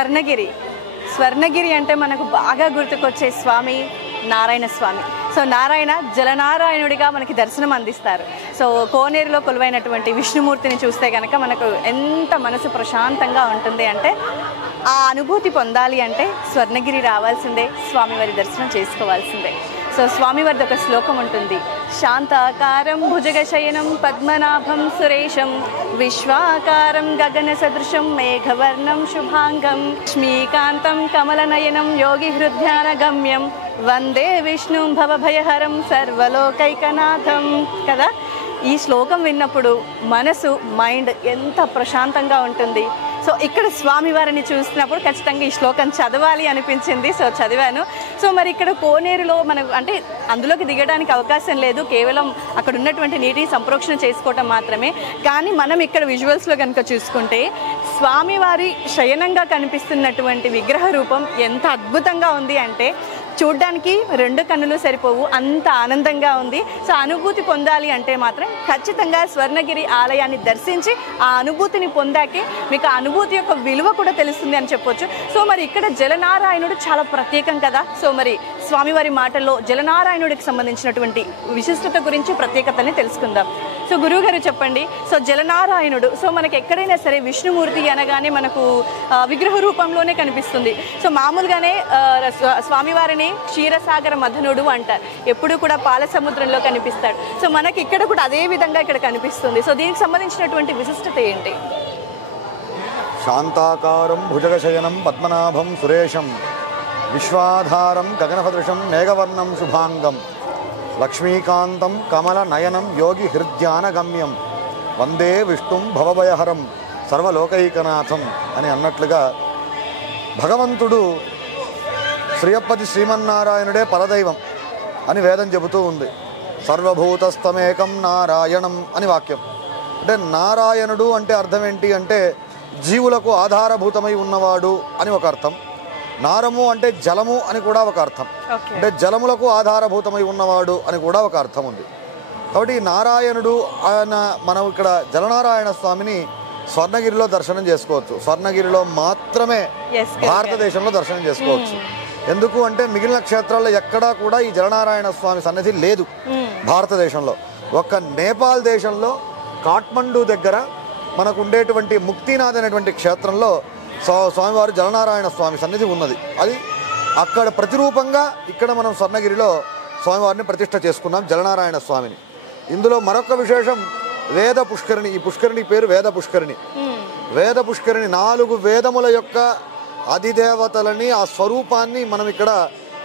స్వర్ణగిరి స్వర్ణగిరి అంటే మనకు బాగా గుర్తుకొచ్చే స్వామి నారాయణ స్వామి. సో నారాయణ జలనారాయణుడిగా మనకి దర్శనం అందిస్తారు. సో కోనేరులో కొలువైనటువంటి విష్ణుమూర్తిని చూస్తే కనుక మనకు ఎంత మనసు ప్రశాంతంగా ఉంటుంది అంటే ఆ అనుభూతి పొందాలి అంటే స్వర్ణగిరి రావాల్సిందే, స్వామివారి దర్శనం చేసుకోవాల్సిందే. సో స్వామివారిది ఒక శ్లోకం ఉంటుంది, శాంతాకారం భుజగశయనం పద్మనాభం సురేశం విశ్వాకారం గగన సదృశం మేఘవర్ణం శుభాంగం లక్ష్మీకాంతం కమలనయనం యోగి హృద్యాన గమ్యం వందే విష్ణుం భవభయహరం సర్వలోకైకనాథం. కదా, ఈ శ్లోకం విన్నప్పుడు మనసు మైండ్ ఎంత ప్రశాంతంగా ఉంటుంది. సో ఇక్కడ స్వామివారిని చూసినప్పుడు ఖచ్చితంగా ఈ శ్లోకం చదవాలి అనిపించింది. సో చదివాను. సో మరి ఇక్కడ కోనేరులో మనకు అంటే అందులోకి దిగడానికి అవకాశం లేదు, కేవలం అక్కడ ఉన్నటువంటి నీటిని సంప్రోక్షణ చేసుకోవటం మాత్రమే. కానీ మనం ఇక్కడ విజువల్స్లో కనుక చూసుకుంటే స్వామివారి శయనంగా కనిపిస్తున్నటువంటి విగ్రహ రూపం ఎంత అద్భుతంగా ఉంది అంటే చూడ్డానికి రెండు కన్నులు సరిపోవు, అంత ఆనందంగా ఉంది. సో అనుభూతి పొందాలి అంటే మాత్రం ఖచ్చితంగా స్వర్ణగిరి ఆలయాన్ని దర్శించి ఆ అనుభూతిని పొందాకే మీకు ఆ అనుభూతి యొక్క విలువ కూడా తెలుస్తుంది అని చెప్పొచ్చు. సో మరి ఇక్కడ జలనారాయణుడు చాలా ప్రత్యేకం కదా. సో మరి స్వామివారి మాటల్లో జలనారాయణుడికి సంబంధించినటువంటి విశిష్టత గురించి ప్రత్యేకతని తెలుసుకుందాం. సో గురువుగారు చెప్పండి, సో జలనారాయణుడు సో మనకి ఎక్కడైనా సరే విష్ణుమూర్తి అనగానే మనకు విగ్రహ రూపంలోనే కనిపిస్తుంది. సో మామూలుగానే స్వామివారిని క్షీరసాగర మథనుడు అంటారు, ఎప్పుడు కూడా పాల సముద్రంలో కనిపిస్తాడు. సో మనకి ఇక్కడ కూడా అదే విధంగా ఇక్కడ కనిపిస్తుంది. సో దీనికి సంబంధించినటువంటి విశిష్టత ఏంటి? శాంతాకారం భుజగశయనం పద్మనాభం సురేశం విశ్వాధారం గగనసదృశం మేఘవర్ణం శుభాంగం లక్ష్మీకాంతం కమల నయనం యోగి హృద్యాన గమ్యం వందే విష్ణుం భవభయహరం సర్వలోకైకనాథం అని అన్నట్లుగా భగవంతుడు శ్రీయప్పతి శ్రీమన్నారాయణుడే పరదైవం అని వేదం చెబుతూ ఉంది. సర్వభూతస్థమేకం నారాయణం అని వాక్యం. అంటే నారాయణుడు అంటే అర్థం ఏంటి అంటే జీవులకు ఆధారభూతమై ఉన్నవాడు అని ఒక అర్థం. నారము అంటే జలము అని కూడా ఒక అర్థం. అంటే జలములకు ఆధారభూతమై ఉన్నవాడు అని కూడా ఒక అర్థం ఉంది. కాబట్టి నారాయణుడు ఆయన మనం ఇక్కడ జలనారాయణ స్వామిని స్వర్ణగిరిలో దర్శనం చేసుకోవచ్చు. స్వర్ణగిరిలో మాత్రమే భారతదేశంలో దర్శనం చేసుకోవచ్చు. ఎందుకు అంటే మిగిలిన క్షేత్రాల్లో ఎక్కడా కూడా ఈ జలనారాయణ స్వామి సన్నిధి లేదు భారతదేశంలో. ఒక్క నేపాల్ దేశంలో కాఠ్మండు దగ్గర మనకు ఉండేటువంటి ముక్తినాథ్ అనేటువంటి క్షేత్రంలో స్వామివారు జలనారాయణ స్వామి సన్నిధి ఉన్నది. అది అక్కడ ప్రతిరూపంగా ఇక్కడ మనం స్వర్ణగిరిలో స్వామివారిని ప్రతిష్ఠ చేసుకున్నాం జలనారాయణ స్వామిని. ఇందులో మరొక విశేషం వేద పుష్కరిణి. ఈ పుష్కరిణి పేరు వేద పుష్కరిణి. వేద పుష్కరిణి 4 వేదముల యొక్క అధిదేవతలని ఆ స్వరూపాన్ని మనం ఇక్కడ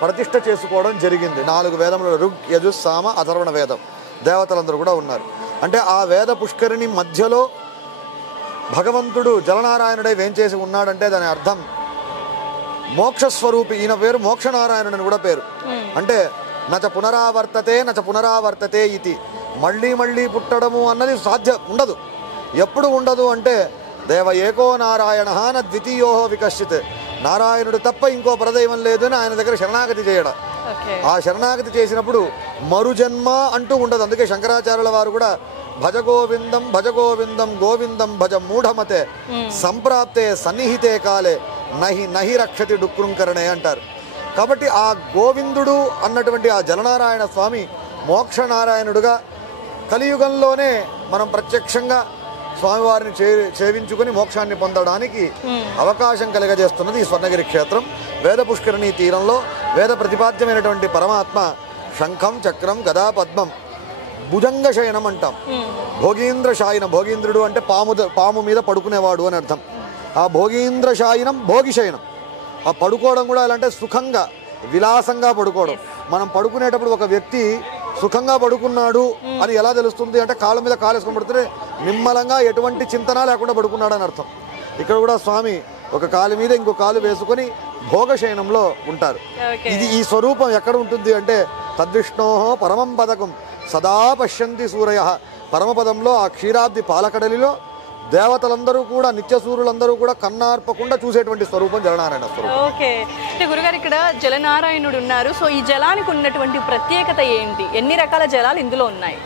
ప్రతిష్ఠ చేసుకోవడం జరిగింది. 4 వేదముల ఋగ్ యజు సామ అథర్వణ వేదం దేవతలందరూ కూడా ఉన్నారు. అంటే ఆ వేద పుష్కరిణి మధ్యలో భగవంతుడు జలనారాయణుడై వేంచేసి ఉన్నాడంటే దాని అర్థం మోక్షస్వరూపి. ఈయన పేరు మోక్షనారాయణుడు అని కూడా పేరు. అంటే నచ పునరావర్తతే నచ పునరావర్తతే ఇది, మళ్ళీ మళ్ళీ పుట్టడము అన్నది సాధ్యం ఉండదు. ఎప్పుడు ఉండదు అంటే దేవ ఏకో నారాయణ న ద్వితీయో వికశ్చిత్, నారాయణుడు తప్ప ఇంకో పరదైవం లేదు అని ఆయన దగ్గర శరణాగతి చేయడం. ఆ శరణాగతి చేసినప్పుడు మరుజన్మ అంటూ ఉండదు. అందుకే శంకరాచార్యుల వారు కూడా భజ గోవిందం గోవిందం భజ మూఢమతే సంప్రాప్తే సన్నిహితే కాలే నహి నహి రక్షతి డుక్రుంకరణే అంటారు. కాబట్టి ఆ గోవిందుడు అన్నటువంటి ఆ జలనారాయణ స్వామి మోక్షనారాయణుడుగా కలియుగంలోనే మనం ప్రత్యక్షంగా స్వామివారిని సేవించుకుని మోక్షాన్ని పొందడానికి అవకాశం కలిగజేస్తున్నది ఈ స్వర్ణగిరి క్షేత్రం. వేద పుష్కరిణి తీరంలో వేద ప్రతిపాద్యమైనటువంటి పరమాత్మ శంఖం చక్రం గదా పద్మం భుజంగ శయనం అంటాం. భోగీంద్ర శాయనం, భోగీంద్రుడు అంటే పాము మీద పడుకునేవాడు అని అర్థం. ఆ భోగీంద్ర శాయనం భోగి శయనం, ఆ పడుకోవడం కూడా ఎలా అంటే సుఖంగా విలాసంగా పడుకోవడం. మనం పడుకునేటప్పుడు ఒక వ్యక్తి సుఖంగా పడుకున్నాడు అని ఎలా తెలుస్తుంది అంటే కాళ్ళ మీద కాలేసుకొని పడుతుంటే నిమ్మలంగా ఎటువంటి చింతన లేకుండా పడుకున్నాడు అని అర్థం. ఇక్కడ కూడా స్వామి ఒక కాలు మీద ఇంకో కాలు వేసుకొని భోగశయనంలో ఉంటారు. ఇది ఈ స్వరూపం ఎక్కడ ఉంటుంది అంటే తద్విష్ణో పరమం పదకం సదా పశ్యంతి సూరయ, పరమపదంలో ఆ క్షీరాబ్ది పాలకడలిలో దేవతలందరూ కూడా నిత్య సూర్యులందరూ కూడా కన్నార్పకుండా చూసేటువంటి స్వరూపం జలనారాయణ స్వరూపం. ఓకే, అంటే గురుగారు ఇక్కడ జలనారాయణుడు ఉన్నారు. సో ఈ జలానికి ఉన్నటువంటి ప్రత్యేకత ఏంటి? ఎన్ని రకాల జలాలు ఇందులో ఉన్నాయి?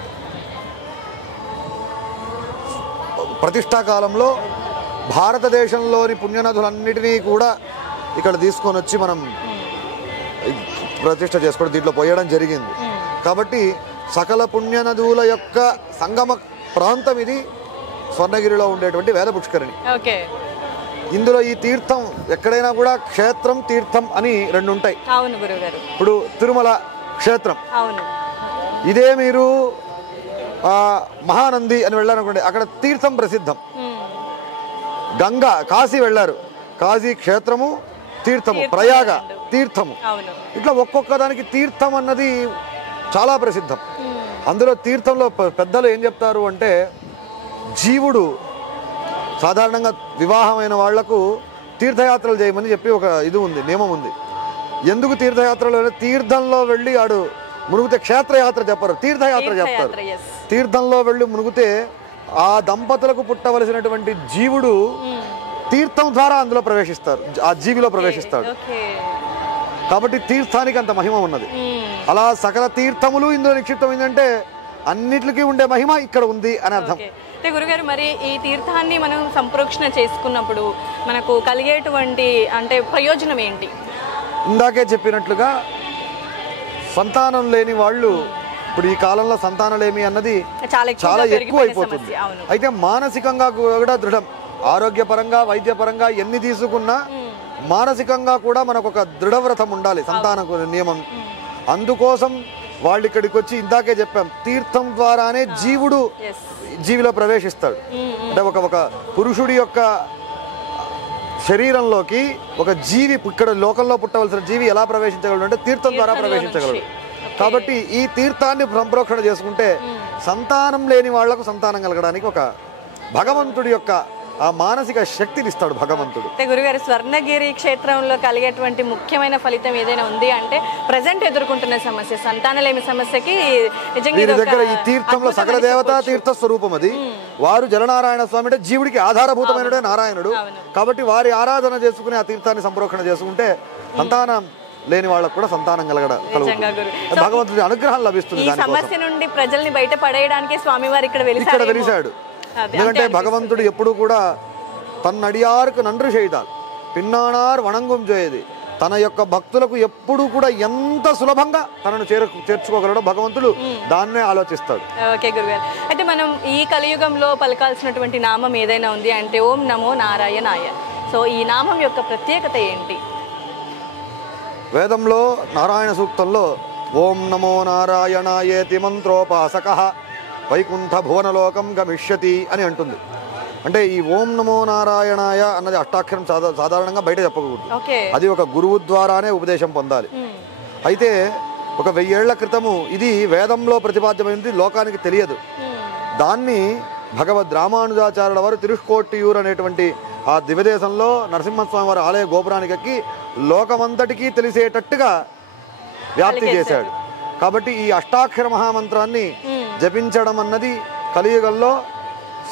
ప్రతిష్టాకాలంలో భారతదేశంలోని పుణ్యనదులన్నిటినీ కూడా ఇక్కడ తీసుకొని వచ్చి మనం ప్రతిష్ట చేసుకోవడం, దీంట్లో పోయడం జరిగింది. కాబట్టి సకల పుణ్యనదుల యొక్క సంగమ ప్రాంతం ఇది స్వర్ణగిరిలో ఉండేటువంటి వేద పుష్కరిణి. ఇందులో ఈ తీర్థం ఎక్కడైనా కూడా క్షేత్రం తీర్థం అని రెండు ఉంటాయి. అవును గురుగారు. ఇప్పుడు తిరుమల క్షేత్రం, అవును. ఇదే మీరు మహానంది అని వెళ్ళారనుకోండి, అక్కడ తీర్థం ప్రసిద్ధం. గంగా, కాశీ వెళ్ళారు, కాశీ క్షేత్రము తీర్థము, ప్రయాగ తీర్థము. ఇట్లా ఒక్కొక్క దానికి తీర్థం అన్నది చాలా ప్రసిద్ధం. అందులో తీర్థంలో పెద్దలు ఏం చెప్తారు అంటే, జీవుడు సాధారణంగా వివాహమైన వాళ్లకు తీర్థయాత్రలు చేయమని చెప్పి ఒక ఇది ఉంది, నియమం ఉంది. ఎందుకు తీర్థయాత్రలు? తీర్థంలో వెళ్ళి ఆడు మునుగుతే క్షేత్రయాత్ర చెప్పరు, తీర్థయాత్ర చెప్తారు. తీర్థంలో వెళ్ళి మునుగుతే ఆ దంపతులకు పుట్టవలసినటువంటి జీవుడు తీర్థం ద్వారా అందులో ప్రవేశిస్తారు, ఆ జీవిలో ప్రవేశిస్తాడు. కాబట్టి తీర్థానికి అంత మహిమ ఉన్నది. అలా సకల తీర్థములు ఇందులో నిక్షిప్తమైందంటే అన్నిటికీ ఉండే మహిమ ఇక్కడ ఉంది అని అర్థం. గురుగారు, మరి ఈ తీర్థాన్ని మనం సంప్రోక్షణ చేసుకున్నప్పుడు మనకు కలిగేటువంటి అంటే ప్రయోజనం ఏంటి? ఇందాకే చెప్పినట్లుగా సంతానం లేని వాళ్ళు, ఇప్పుడు ఈ కాలంలో సంతానలేమి అన్నది చాలా ఎక్కువ అయిపోతుంది. అయితే మానసికంగా కూడా దృఢం, ఆరోగ్యపరంగా వైద్యపరంగా ఎన్ని తీసుకున్నా మానసికంగా కూడా మనకు ఒక దృఢవ్రతం ఉండాలి, సంతాన నియమం. అందుకోసం వాళ్ళు ఇక్కడికి వచ్చి, ఇందాకే చెప్పాం, తీర్థం ద్వారానే జీవుడు జీవిలో ప్రవేశిస్తాడు. అంటే ఒక పురుషుడి యొక్క శరీరంలోకి ఒక జీవి, ఇక్కడ లోకంలో పుట్టవలసిన జీవి ఎలా ప్రవేశించగలడు అంటే తీర్థం ద్వారా ప్రవేశించగలడు. కాబట్టి ఈ తీర్థాన్ని సంప్రోక్షణ చేసుకుంటే సంతానం లేని వాళ్లకు సంతానం కలగడానికి ఒక భగవంతుడి యొక్క ఆ మానసిక శక్తిని ఇస్తాడు భగవంతుడు. గురుగారు, స్వర్ణగిరి క్షేత్రంలో కలిగేటువంటి ముఖ్యమైన ఫలితం ఏదైనా ఉంది అంటే ప్రజెంట్ ఎదుర్కొంటున్న సమస్య, సంతానలేమి సమస్యకి వీరి దగ్గర ఈ తీర్థంలో సకల దేవతా తీర్థ స్వరూపం అది. వారు జలనారాయణ స్వామి అంటే జీవుడికి ఆధారభూతమైనడే నారాయణుడు. కాబట్టి వారి ఆరాధన చేసుకుని ఆ తీర్థాన్ని సంప్రోక్షణ చేసుకుంటే సంతానం లేని వాళ్ళకు కూడా సంతానం భగవంతుడి అనుగ్రహం లభిస్తుంది. ఈ సమస్య నుండి ప్రజల్ని బయట పడేయడానికి స్వామివారు ఇక్కడ వెలిశాడు. ఎందుకంటే భగవంతుడు ఎప్పుడు కూడా తన్నడియారుకు నన్ను చేయదాల్ పిన్నానార్ వణంగం చేయది, తన యొక్క భక్తులకు ఎప్పుడు కూడా ఎంత సులభంగా తనను చేర్చుకోగలడో భగవంతుడు దాన్నే ఆలోచిస్తాడు. ఓకే గురుగారు, అయితే మనం ఈ కలియుగంలో పలకాల్సినటువంటి నామం ఏదైనా ఉంది అంటే ఓం నమో నారాయణాయ. సో ఈ నామం యొక్క ప్రత్యేకత ఏంటి? వేదంలో నారాయణ సూక్తంలో ఓం నమో నారాయణాయేతి మంత్రోపాసకః వైకుంఠ భువనలోకం గమిష్యతి అని అంటుంది. అంటే ఈ ఓం నమో నారాయణాయ అన్నది అష్టాక్షరం సాధారణంగా బయట చెప్పకూడదు, అది ఒక గురువు ద్వారానే ఉపదేశం పొందాలి. అయితే ఒక 1000 ఏళ్ల క్రితము ఇది వేదంలో ప్రతిపాద్యమైనది, లోకానికి తెలియదు. దాన్ని భగవద్ రామానుజాచార్యుల వారు తిరుష్కోట్టియూర్ అనేటువంటి ఆ దివ్యదేశంలో నరసింహస్వామి వారి ఆలయ గోపురానికి ఎక్కి లోకమంతటికీ తెలిసేటట్టుగా వ్యాప్తి చేశాడు. కాబట్టి ఈ అష్టాక్షర మహామంత్రాన్ని జపించడం అన్నది కలియుగంలో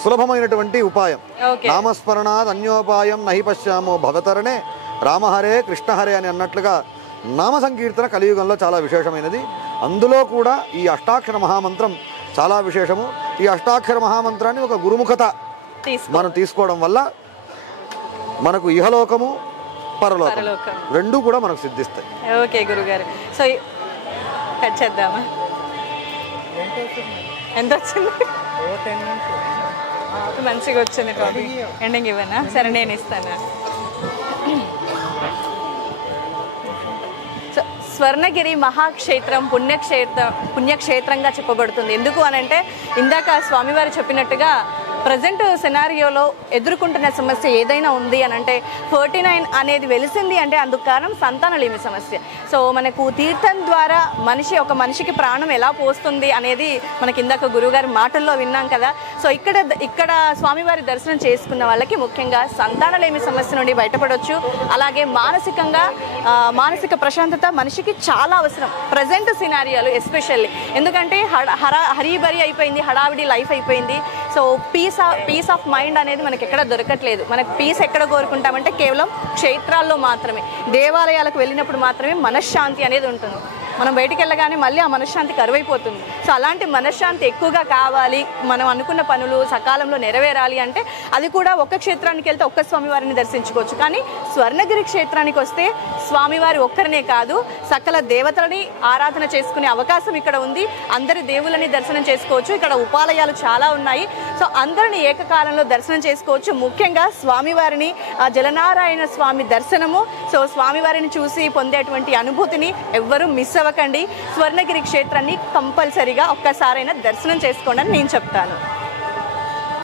సులభమైనటువంటి ఉపాయం. నామస్మరణాద్ అన్యోపాయం నహి పశ్యామో భవతరణే రామహరే కృష్ణహరే అని అన్నట్లుగా నామ సంకీర్తన కలియుగంలో చాలా విశేషమైనది. అందులో కూడా ఈ అష్టాక్షర మహామంత్రం చాలా విశేషము. ఈ అష్టాక్షర మహామంత్రాన్ని ఒక గురుముఖత మనం తీసుకోవడం వల్ల మనకు ఇహలోకము పరలోకం రెండూ కూడా మనకు సిద్ధిస్తాయి. ఓకే గురుగారు, సో కట్ చేద్దామా? ఎంత వచ్చింది? మంచిగా వచ్చింది కాఫీ. ఎండింగ్ ఇవ్వనా? సరే నేను ఇస్తాను. సో స్వర్ణగిరి మహాక్షేత్రం పుణ్యక్షేత్రంగా చెప్పబడుతుంది. ఎందుకు అనంటే ఇందాక స్వామివారు చెప్పినట్టుగా ప్రజెంట్ సినారియోలో ఎదుర్కొంటున్న సమస్య ఏదైనా ఉంది అని అంటే 49 అనేది వెలిసింది అంటే అందుకు కారణం సంతానలేమి సమస్య. సో మనకు తీర్థం ద్వారా ఒక మనిషికి ప్రాణం ఎలా పోస్తుంది అనేది మనకి ఇందాక గురువుగారి మాటల్లో విన్నాం కదా. సో ఇక్కడ స్వామివారి దర్శనం చేసుకున్న వాళ్ళకి ముఖ్యంగా సంతానలేమి సమస్య నుండి బయటపడవచ్చు. అలాగే మానసిక ప్రశాంతత మనిషికి చాలా అవసరం ప్రజెంట్ సినారియోలో ఎస్పెషల్లీ. ఎందుకంటే హరీబరీ అయిపోయింది, హడావిడి లైఫ్ అయిపోయింది. సో పీస్ ఆఫ్ మైండ్ అనేది మనకి ఎక్కడ దొరకట్లేదు. మనకు పీస్ ఎక్కడ కోరుకుంటామంటే కేవలం క్షేత్రాల్లో మాత్రమే, దేవాలయాలకు వెళ్ళినప్పుడు మాత్రమే మనశ్శాంతి అనేది ఉంటుంది. మనం బయటికి వెళ్ళగానే మళ్ళీ ఆ మనశ్శాంతి కరువైపోతుంది. సో అలాంటి మనశ్శాంతి ఎక్కువగా కావాలి, మనం అనుకున్న పనులు సకాలంలో నెరవేరాలి అంటే అది కూడా ఒక్క క్షేత్రానికి వెళ్తే ఒక్క స్వామివారిని దర్శించుకోవచ్చు. కానీ స్వర్ణగిరి క్షేత్రానికి వస్తే స్వామివారి ఒక్కరినే కాదు, సకల దేవతలని ఆరాధన చేసుకునే అవకాశం ఇక్కడ ఉంది. అందరి దేవుళ్ళని దర్శనం చేసుకోవచ్చు. ఇక్కడ ఉపాలయాలు చాలా ఉన్నాయి. సో అందరిని ఏకకాలంలో దర్శనం చేసుకోవచ్చు. ముఖ్యంగా స్వామివారిని, జలనారాయణ స్వామి దర్శనము, సో స్వామివారిని చూసి పొందేటువంటి అనుభూతిని ఎవ్వరూ మిస్ అవ్వకండి. స్వర్ణగిరి క్షేత్రాన్ని కంపల్సరీగా ఒక్కసారైనా దర్శనం చేసుకోండి అని నేను చెప్తాను.